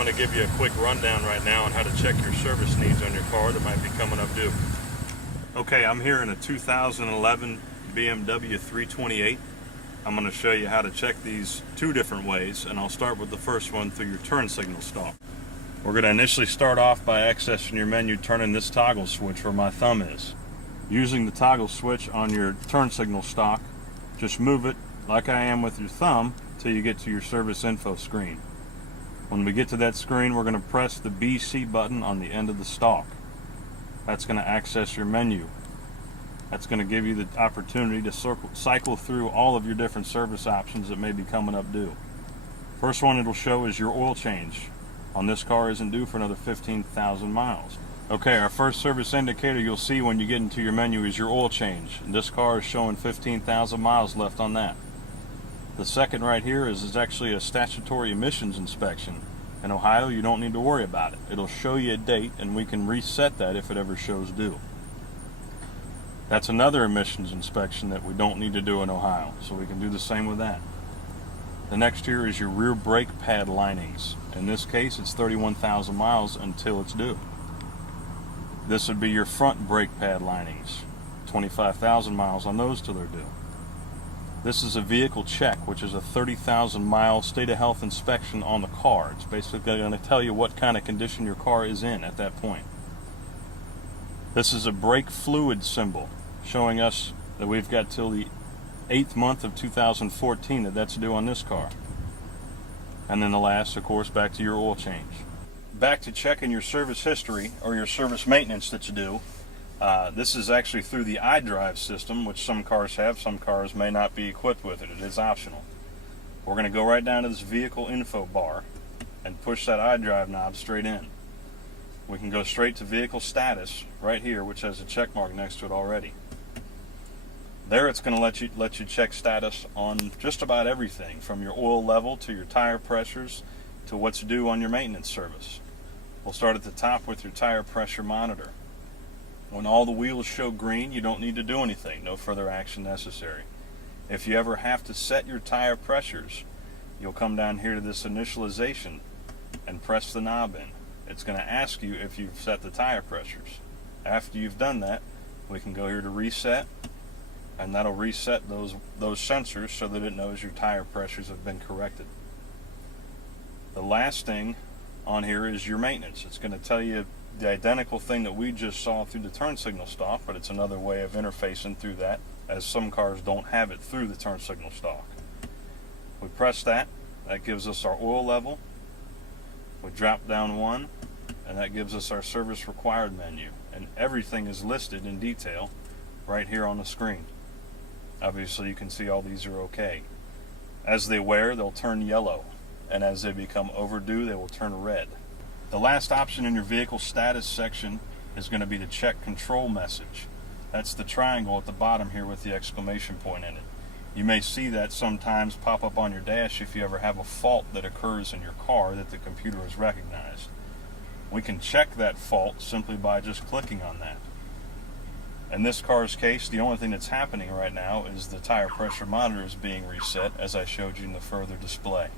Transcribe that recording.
going to give you a quick rundown right now on how to check your service needs on your car that might be coming up due. Okay, I'm here in a 2011 BMW 328. I'm going to show you how to check these two different ways, and I'll start with the first one through your turn signal stalk. We're going to initially start off by accessing your menu, turning this toggle switch where my thumb is. Using the toggle switch on your turn signal stalk, just move it like I am with your thumb till you get to your service info screen. When we get to that screen, we're going to press the BC button on the end of the stalk. That's going to access your menu. That's going to give you the opportunity to cycle through all of your different service options that may be coming up due. First one it'll show is your oil change. On this car isn't due for another 15,000 miles. Okay, our first service indicator you'll see when you get into your menu is your oil change. And this car is showing 15,000 miles left on that. The second right here is actually a statutory emissions inspection. In Ohio, you don't need to worry about it. It'll show you a date, and we can reset that if it ever shows due. That's another emissions inspection that we don't need to do in Ohio, so we can do the same with that. The next here is your rear brake pad linings. In this case, it's 31,000 miles until it's due. This would be your front brake pad linings, 25,000 miles on those till they're due. This is a vehicle check, which is a 30,000 mile state of health inspection on the car. It's basically going to tell you what kind of condition your car is in at that point. This is a brake fluid symbol, showing us that we've got till the 8th month of 2014 that's due on this car. And then the last, of course, back to your oil change. Back to checking your service history or your service maintenance that you do. This is actually through the iDrive system, which some cars have. Some cars may not be equipped with it. It is optional. We're going to go right down to this vehicle info bar and push that iDrive knob straight in. We can go straight to vehicle status right here, which has a check mark next to it already. There it's going to let you check status on just about everything, from your oil level to your tire pressures to what's due on your maintenance service. We'll start at the top with your tire pressure monitor. When all the wheels show green, you don't need to do anything. No further action necessary. If you ever have to set your tire pressures, you'll come down here to this initialization and press the knob in. It's going to ask you if you've set the tire pressures. After you've done that, we can go here to reset, and that'll reset those sensors so that it knows your tire pressures have been corrected. The last thing on here is your maintenance. It's going to tell you the identical thing that we just saw through the turn signal stalk, but it's another way of interfacing through that, as some cars don't have it through the turn signal stalk. We press that gives us our oil level. We drop down one, and that gives us our service required menu, and everything is listed in detail right here on the screen. Obviously you can see all these are okay. As they wear, they'll turn yellow, and as they become overdue, they will turn red. The last option in your vehicle status section is going to be the check control message. That's the triangle at the bottom here with the exclamation point in it. You may see that sometimes pop up on your dash if you ever have a fault that occurs in your car that the computer has recognized. We can check that fault simply by just clicking on that. In this car's case, the only thing that's happening right now is the tire pressure monitor is being reset, as I showed you in the further display.